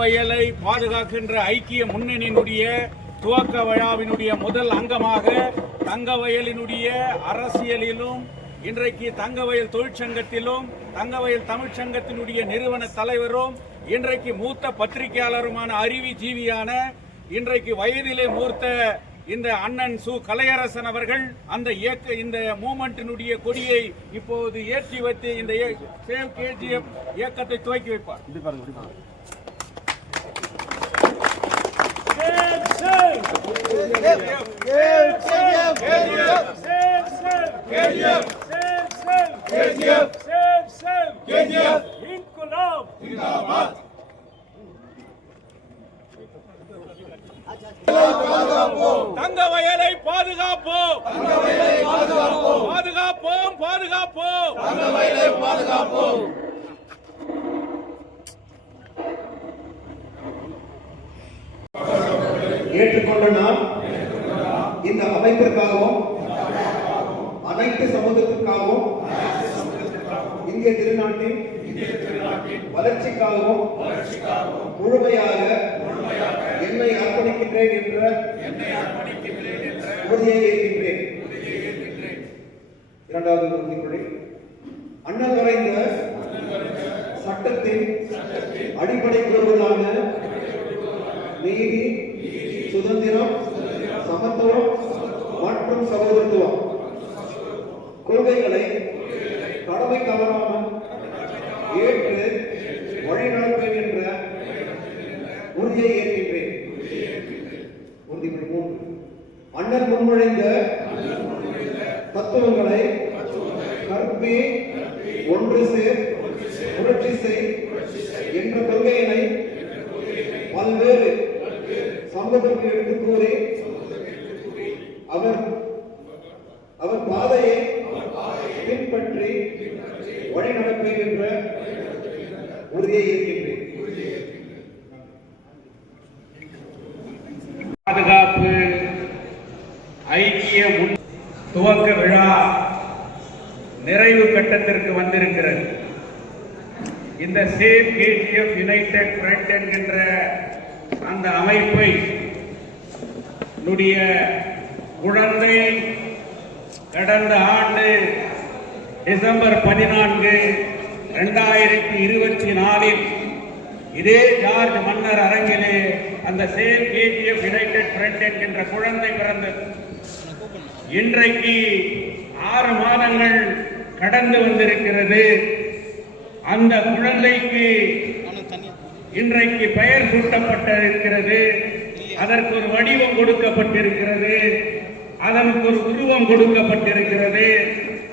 வயலை பாதுகாக்கின்ற ஐக்கிய முன்னணியினுடைய துவக்க விழாவினுடைய முதல் அங்கமாக தங்கவயலினுடைய அரசியலிலும் இன்றைக்கு தங்கவயல் தொழிற்சங்கத்திலும் தங்கவயல் தமிழ்ச்சங்கத்தினுடைய நிறுவன தலைவரும் இன்றைக்கு மூத்த பத்திரிகையாளருமான அறிவுஜீவியான இன்றைக்கு வயதிலே மூர்த்த இந்த அண்ணன் சு கலையரசன் அவர்கள் அந்த இந்த மூமெண்டினுடைய கொடியை இப்போது ஏற்றி வைத்து இந்த சேவ் கேஜிஎஃப் இயக்கத்தை துவக்கி வைப்பார். தங்க வயலை பாதுகாப்போம், பாதுகாப்போம், பாதுகாப்போம், தங்க வயலை பாதுகாப்போம். ஏற்றுக்கொண்ட நாம் இந்த அமைப்பிற்காகவும் அனைத்து சமூகத்திற்காகவும் இந்திய திருநாட்டின் வளர்ச்சிக்காகவும் முழுமையாக என்னை அர்ப்பணிக்கின்றேன் என்ற உறுதியை ஏற்கின்றேன். இரண்டாவது உறுதிமொழி, அண்ணல் சட்டத்தின் அடிப்படை கூறுகளான நீதி, சுதந்திரம், சமத்துவம் மற்றும் சகோதரத்துவம் கொள்கைகளை கடமை தவறாமல் ஏற்று வழிநடப்பேன் என்ற உறுதியை ஏற்கின்றேன். உறுதிமொழி 3, அண்ணல் முன்மொழிந்த தத்துவங்களை கற்பே ஒன்று சேர் புரட்சி செய் என்ற கொள்கையினை பல்வேறு சமூகத்திற்கு எடுத்துக் கூறி அவர் பாதையை பின்பற்றி வழிநடப்பேன் என்ற உறுதியை ஏற்கின்றேன். பாதுகாப்பு ஐக்கிய துவக்க விழா நிறைவு கட்டத்திற்கு வந்திருக்கிறது. இந்த சேவ் கேஜிஎஃப் யுனைடெட் ஃப்ரண்ட் என்கின்ற அந்த அமைப்பை குழந்தை கடந்த ஆண்டு டிசம்பர் 14, 2024 இதே ஜார்ஜ் மன்னர் அரங்கிலே அந்த சேவ் கேஜிஎஃப் யுனைடெட் ஃப்ரண்ட் என்கின்ற குழந்தை பிறந்தது. இன்றைக்கு 6 மாதங்கள் கடந்து வந்திருக்கிறது. அந்த குழந்தைக்கு இன்றைக்கு பெயர் சூட்டப்பட்டிருக்கிறது. அதற்கு ஒரு வடிவம் கொடுக்கப்பட்டிருக்கிறது. அதற்கு ஒரு உருவம் கொடுக்கப்பட்டிருக்கிறது.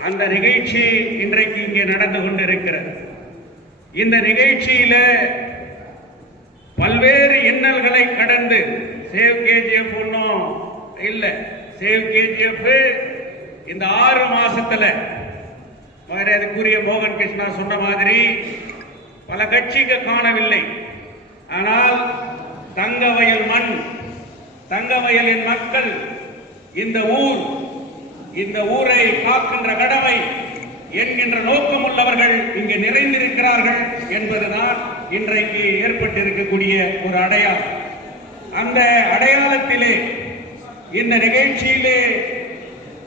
அந்த நிகழ்ச்சி இன்றைக்கு இங்கே நடந்து கொண்டிருக்கிறது. இந்த நிகழ்ச்சியில பல்வேறு இன்னல்களை கடந்து சேவ் கேஜிஎஃப் ஒன்றும் இல்லை. சேவ் கேஜிஎஃப் இந்த 6 மாசத்துல மரியாதைக்குரிய மோகன் கிருஷ்ணா சொன்ன மாதிரி பல கட்சிக்கு காணவில்லை. ஆனால் தங்கவயல் மண், தங்கவயலின் மக்கள், இந்த ஊரை காக்கின்ற கடமை என்கின்ற நோக்கமுள்ளவர்கள் இங்கே நிறைந்திருக்கிறார்கள் என்பதுதான் இன்றைக்கு ஏற்பட்டிருக்கக்கூடிய ஒரு அடையாளம். அந்த அடையாளத்திலே இந்த நிகழ்ச்சியிலே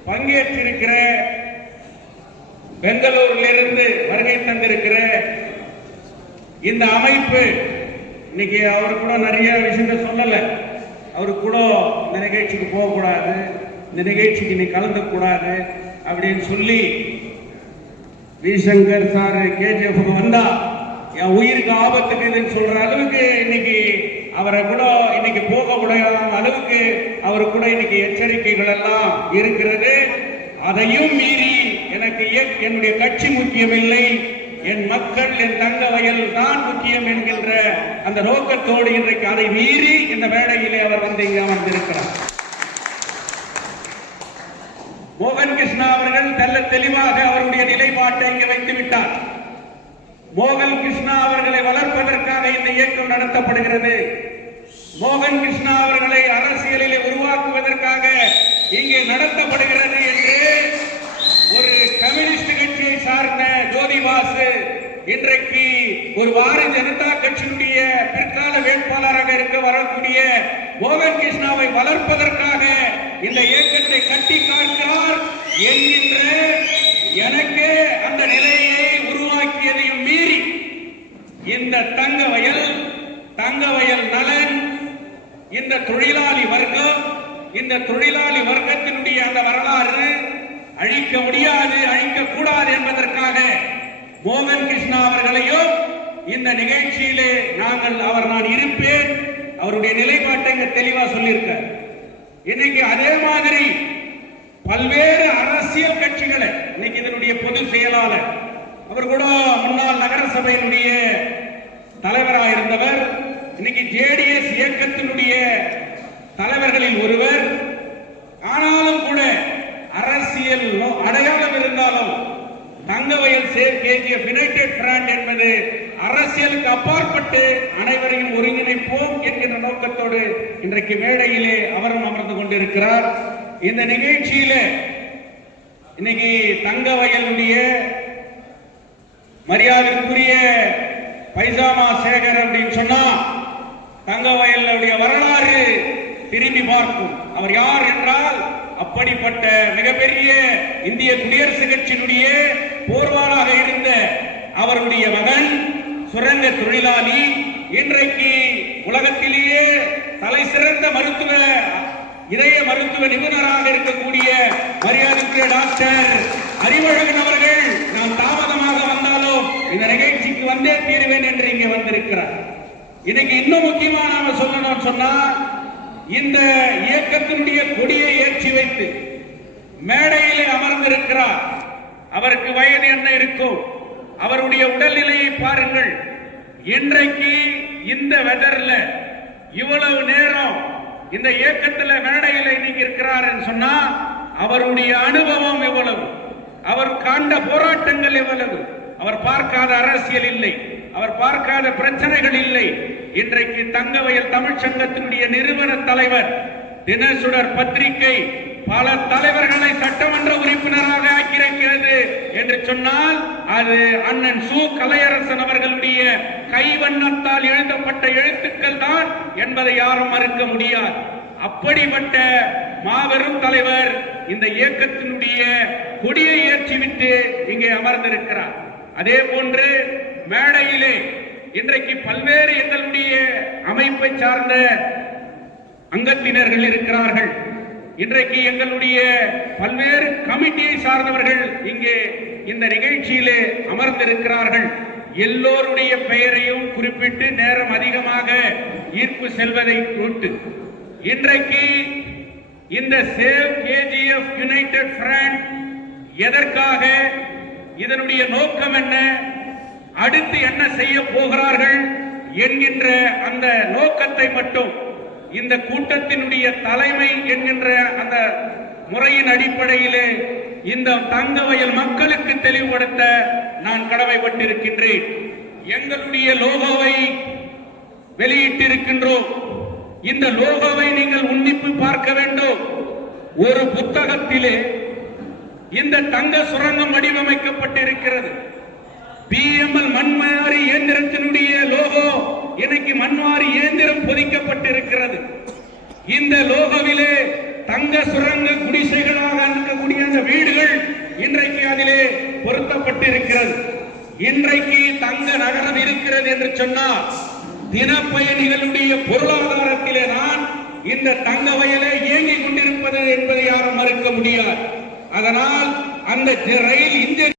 பங்கேற்றிருக்கிற பெங்களூரிலிருந்து வருகை தந்திருக்கிற இந்த அமைப்பு, இன்னைக்கு அவர் கூட நிறைய விஷயங்கள் சொல்லல. அவரு கூட இந்த நிகழ்ச்சிக்கு போகக்கூடாது, இந்த நிகழ்ச்சிக்கு நீ கலந்துக்கூடாது அப்படின்னு சொல்லி வி சங்கர் சார் கேஜிஎஃப் வந்தா என் உயிருக்கு ஆபத்துக்குன்னு சொல்ற அளவுக்கு இன்னைக்கு அவரை கூட இன்னைக்கு போக முடியாத அளவுக்கு அவரு கூட இன்னைக்கு எச்சரிக்கைகள் எல்லாம் இருக்கிறது. அதையும் மீறி எனக்கு என்னுடைய கட்சி முக்கியமில்லை, என் மக்கள், என் தங்க வயல் தான் முக்கியம் என்கின்ற அந்த நோக்கத்தோடு இன்றைக்கு அதை மீறி இந்த மேடையிலே அவர் வந்து இங்கே அமர்ந்திருக்கிறார். மோகன் கிருஷ்ணா அவர்கள் தெல்ல தெளிவாக அவருடைய நிலைப்பாட்டை இங்கே வைத்து விட்டார். மோகன் கிருஷ்ணா அவர்களை வளர்ப்பதற்காக இந்த இயக்கம் நடத்தப்படுகிறது. மோகன் கிருஷ்ணா அவர்களை அரசியலில் உருவாக்குவதற்காக இங்கே நடத்தப்படுகிறது என்று ஒரு கம்யூனிஸ்ட் கட்சியை சார்ந்த ஜோதி பாசு இன்றைக்கு ஒரு பாரதிய ஜனதா கட்சியினுடைய பிற்கால மோகன் கிருஷ்ணாவை வளர்ப்பதற்காக இந்த இயக்கத்தை கட்டி காக்கிறார் என்கின்ற எனக்கு அந்த நிலையை உருவாக்கியதையும் மீறி இந்த தங்கவயல் நலன், இந்த தொழிலாளி வர்க்கம், இந்த தொழிலாளி வர்க்கத்தினுடைய அந்த வரலாறு அழிக்க முடியாது, அழிக்க கூடாது என்பதற்காக மோகன் கிருஷ்ணா அவர்களையும் இந்த நிகழ்ச்சியிலே நான் இருப்பேன், அவருடைய நிலைப்பாட்டை இங்க தெளிவா சொல்லியிருக்கார். இன்னைக்கு அதே மாதிரி பல்வேறு அரசியல் கட்சிகளை, இன்னைக்கு இதனுடைய பொதுச் செயலாளர் அவர் கூட முன்னாள் நகரசபையினுடைய தலைவராக இருந்தவர், இன்னைக்கு ஜேடிஎஸ் இயக்கத்தினுடைய தலைவர்களில் ஒருவர். ஆனாலும் கூட அரசியல் அடையாளம் இருந்தாலும் தங்கவயல் கேஜிஎஃப் யுனைடெட் ஃப்ரண்ட் என்பது அரசியலுக்கு அப்பாற்பட்டு அனைவரையும் ஒருங்கிணைப்போம் என்கின்ற நோக்கத்தோடு இன்றைக்கு மேடையிலே அவரும் அமர்ந்து கொண்டிருக்கிறார். இந்த நிகழ்ச்சியில இன்னைக்கு தங்கவயலுடைய மரியாதைக்குரிய பைஜாமா சேகர் அப்படின்னு சொன்னா தங்கவயலுடைய வரலாறு திரும்பி பார்க்கும். அவர் யார் என்றால் அப்படிப்பட்ட மிகப்பெரிய இந்திய குடியரசு கட்சியினுடைய போர்வாளாக இருந்த அவருடைய மகன் சுரங்க தொழிலாளி, இன்றைக்கு உலகத்திலேயே தலை சிறந்த இதய மருத்துவ நிபுணராக இருக்கக்கூடிய மரியாதைக்குரிய டாக்டர் அறிவழகன் அவர்கள் நாம் தாமதமாக வந்தாலும் இந்த நிகழ்ச்சிக்கு வந்தே தீருவேன் என்று இங்கே வந்திருக்கிறார். இன்னைக்கு இன்னும் முக்கியமா நாம சொல்லணும்னு சொன்னா, இந்த இயக்கத்தினுடைய கொடியை ஏற்றி வைத்து மேடையிலே அமர்ந்திருக்கிறார். அவருக்கு வயது என்ன இருக்கும், அவருடைய உடல்நிலையை பாருங்கள். இன்றைக்கு இந்த வெதர்ல இவ்வளவு நேரம் இந்த இயக்கத்தில் மேடையில் நீங்க இருக்கிறார் சொன்னா அவருடைய அனுபவம் எவ்வளவு, அவர் காண்ட போராட்டங்கள் எவ்வளவு, அவர் பார்க்காத அரசியல் இல்லை, அவர் பார்க்காத பிரச்சனைகள் இல்லை. இன்றைக்கு தங்கவயல் தமிழ் சங்கத்தினுடைய நிறுவன தலைவர், தினசுடர் பத்திரிகை பல தலைவர்களை சட்டமன்ற உறுப்பினராக ஆக்கியிருக்கிறது என்று சொன்னால் அது அண்ணன் சு கலையரசன் அவர்களுடைய கைவண்ணத்தால் எழுதப்பட்ட எழுத்துக்கள் தான் என்பதை யாரும் மறுக்க முடியாது. அப்படிப்பட்ட மாபெரும் தலைவர் இந்த இயக்கத்தினுடைய கொடியை ஏற்றிவிட்டு இங்கே அமர்ந்திருக்கிறார். அதே போன்று மேடையிலே இன்றைக்கு பல்வேறு எங்களுடைய அமைப்பை சார்ந்த அங்கத்தினர்கள் இருக்கிறார்கள். இன்றைக்கு எங்களுடைய பல்வேறு கமிட்டியை சார்ந்தவர்கள் இங்கே இந்த நிகழ்ச்சியிலே அமர்ந்திருக்கிறார்கள். எல்லோருடைய பெயரையும் குறிப்பிட்டு நேரம் அதிகமாக ஈர்ப்பு செல்வதை கொண்டு இன்றைக்கு இந்த சேவ் கேஜிஎஃப் யுனைடெட் ஃப்ரண்ட் எதற்காக, இதனுடைய நோக்கம் என்ன, அடுத்து என்ன செய்ய போகிறார்கள் என்கின்ற அந்த நோக்கத்தை மட்டும் இந்த கூட்டத்தினுடைய தலைமை என்கின்ற அந்த முறையின் அடிப்படையிலே இந்த தங்கவயல் மக்களுக்கு தெளிவுபடுத்த நான் கடமைப்பட்டிருக்கின்றேன். எங்களுடைய லோகோவை வெளியிட்டிருக்கின்றோம். இந்த லோகோவை நீங்கள் உன்னிப்பு பார்க்க வேண்டும். ஒரு புத்தகத்திலே இந்த தங்க சுரங்கம் வடிவமைக்கப்பட்டிருக்கிறது. பிஎம்எல் மண்மாரி இயந்திரத்தினுடைய லோகோ இன்னைக்கு மண்மாரி இயந்திரம் பொதிக்கப்பட்டிருக்கிறது. இந்த லோகோவிலே தங்க சுரங்க குடிசைகளாக இருக்கக்கூடிய அந்த வீடுகள் இன்றைக்கு அதிலே பொருத்தப்பட்டிருக்கிறது. இன்றைக்கு தங்க நகரம் இருக்கிறது என்று சொன்னால் தினப்பயணிகளுடைய பொருளாதாரத்திலே தான் இந்த தங்க வயலே இயங்கிக் கொண்டிருப்பது என்பதை யாரும் மறுக்க முடியாது. அதனால் அந்த ரயில் இன்ஜின்